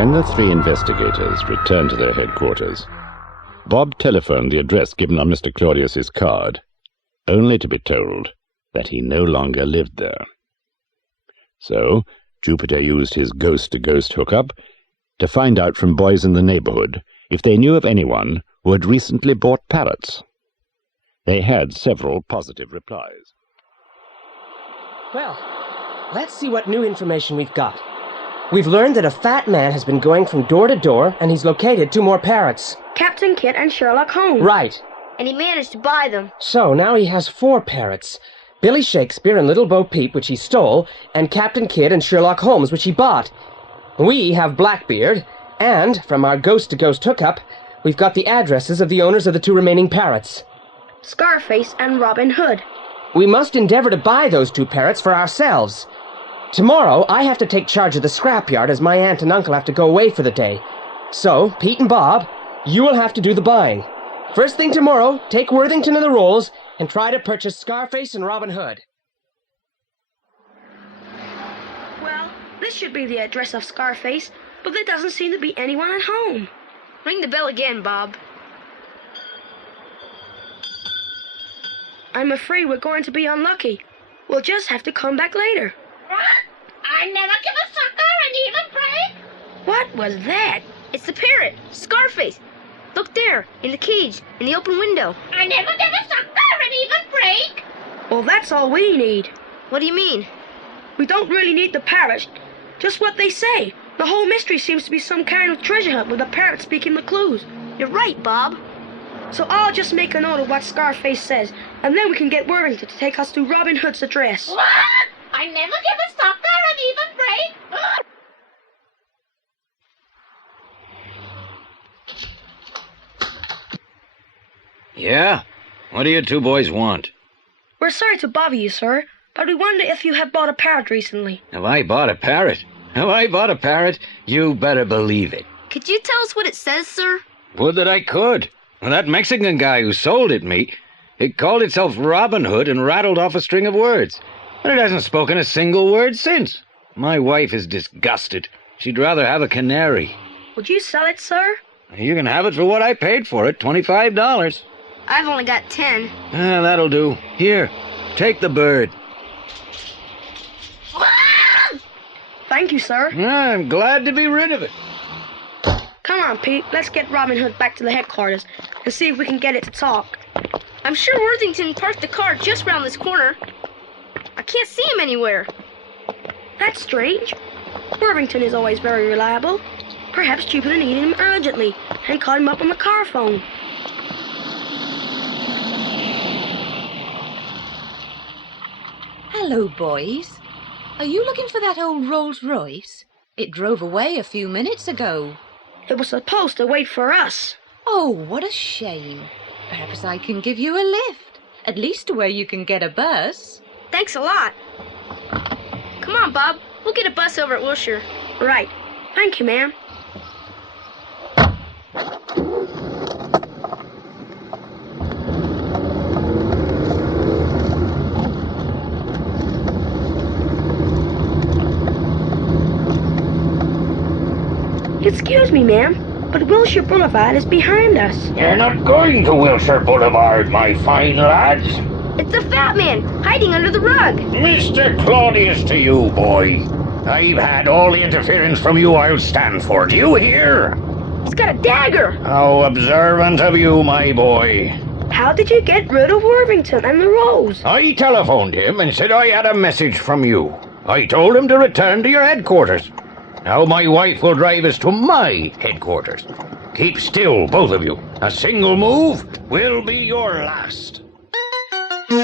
When the three investigators returned to their headquarters, Bob telephoned the address given on Mr. Claudius's card, only to be told that he no longer lived there. So Jupiter used his ghost-to-ghost hookup to find out from boys in the neighborhood if they knew of anyone who had recently bought parrots. They had several positive replies. Well, let's see what new information we've got. We've learned that a fat man has been going from door to door, and he's located 2 more parrots. Captain Kidd and Sherlock Holmes. Right. And he managed to buy them. So now he has 4 parrots. Billy Shakespeare and Little Bo Peep, which he stole, and Captain Kidd and Sherlock Holmes, which he bought. We have Blackbeard, and, from our ghost-to-ghost hookup, we've got the addresses of the owners of the 2 remaining parrots. Scarface and Robin Hood. We must endeavor to buy those 2 parrots for ourselves. Tomorrow, I have to take charge of the scrapyard as my aunt and uncle have to go away for the day. So, Pete and Bob, you will have to do the buying. First thing tomorrow, take Worthington and the rolls and try to purchase Scarface and Robin Hood. Well, this should be the address of Scarface, but there doesn't seem to be anyone at home. Ring the bell again, Bob. I'm afraid we're going to be unlucky. We'll just have to come back later. I never give a sucker an even break. What was that? It's the parrot, Scarface. Look there, in the cage, in the open window. I never give a sucker an even break. Well, that's all we need. What do you mean? We don't really need the parrot. Just what they say. The whole mystery seems to be some kind of treasure hunt with the parrot speaking the clues. You're right, Bob. So I'll just make a note of what Scarface says, and then we can get Worthington to take us to Robin Hood's address. What? I never give a sucker an even break. Yeah? What do you 2 boys want? We're sorry to bother you, sir, but we wonder if you have bought a parrot recently. Have I bought a parrot? Have I bought a parrot? You better believe it. Could you tell us what it says, sir? Would that I could. Well, that Mexican guy who sold it me, it called itself Robin Hood and rattled off a string of words. But it hasn't spoken a single word since. My wife is disgusted. She'd rather have a canary. Would you sell it, sir? You can have it for what I paid for it, $25. I've only got 10. That'll do. Here, take the bird. Thank you, sir. I'm glad to be rid of it. Come on, Pete. Let's get Robin Hood back to the headquarters and see if we can get it to talk. I'm sure Worthington parked the car just round this corner. I can't see him anywhere. That's strange. Worthington is always very reliable. Perhaps Jupiter needed him urgently and called him up on the car phone. Hello, boys. Are you looking for that old Rolls Royce? It drove away a few minutes ago. It was supposed to wait for us. Oh, what a shame. Perhaps I can give you a lift. At least to where you can get a bus. Thanks a lot. Come on, Bob. We'll get a bus over at Wilshire. Right. Thank you, ma'am. Excuse me, ma'am, but Wilshire Boulevard is behind us. You're not going to Wilshire Boulevard, my fine lads. It's the fat man, hiding under the rug. Mr. Claudius to you, boy. I've had all the interference from you I'll stand for. Do you hear? He's got a dagger. How observant of you, my boy. How did you get rid of Worthington and the Rose? I telephoned him and said I had a message from you. I told him to return to your headquarters. Now my wife will drive us to my headquarters. Keep still, both of you. A single move will be your last. In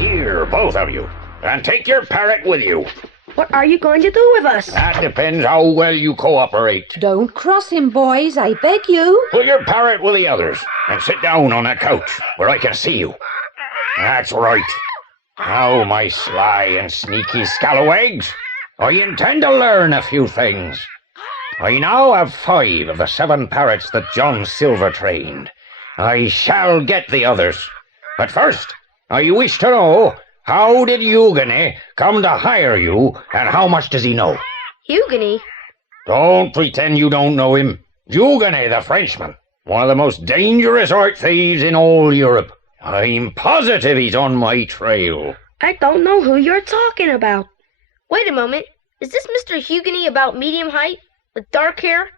here, both of you. And take your parrot with you. What are you going to do with us? That depends how well you cooperate. Don't cross him, boys, I beg you. Put your parrot with the others and sit down on that couch where I can see you. That's right. Now, my sly and sneaky scalawags, I intend to learn a few things. I now have 5 of the 7 parrots that John Silver trained. I shall get the others. But first, I wish to know How did Huguenot come to hire you, and how much does he know? Huguenot? Don't pretend you don't know him. Huguenot, the Frenchman. One of the most dangerous art thieves in all Europe. I'm positive he's on my trail. I don't know who you're talking about. Wait a moment. Is this Mr. Huguenot about medium height, with dark hair,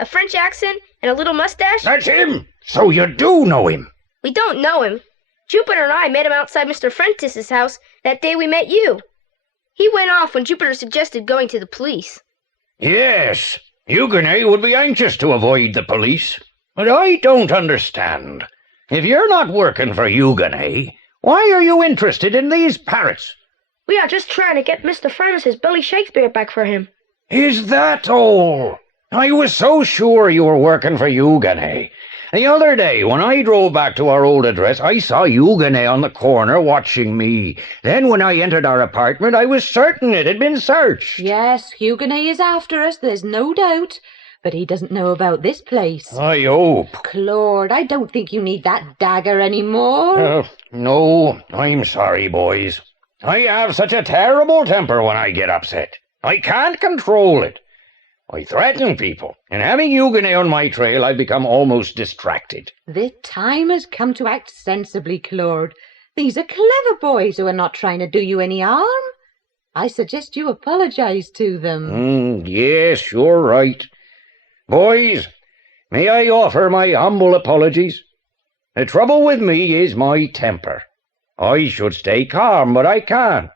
a French accent, and a little mustache? That's him! So you do know him. We don't know him. Jupiter and I met him outside Mr. Frentis's house that day we met you. He went off when Jupiter suggested going to the police. Yes, Huguenot would be anxious to avoid the police. But I don't understand. If you're not working for Huguenot, why are you interested in these parrots? We are just trying to get Mr. Francis's Billy Shakespeare back for him. Is that all? I was so sure you were working for Huguenot. The other day, when I drove back to our old address, I saw Huguenot on the corner watching me. Then when I entered our apartment, I was certain it had been searched. Yes, Huguenot is after us, there's no doubt. But he doesn't know about this place. I hope. Claude, I don't think you need that dagger anymore. No, I'm sorry, boys. I have such a terrible temper when I get upset. I can't control it. I threaten people, and having Huguenot on my trail, I've become almost distracted. The time has come to act sensibly, Claude. These are clever boys who are not trying to do you any harm. I suggest you apologize to them. Yes, you're right. Boys, may I offer my humble apologies? The trouble with me is my temper. I should stay calm, but I can't.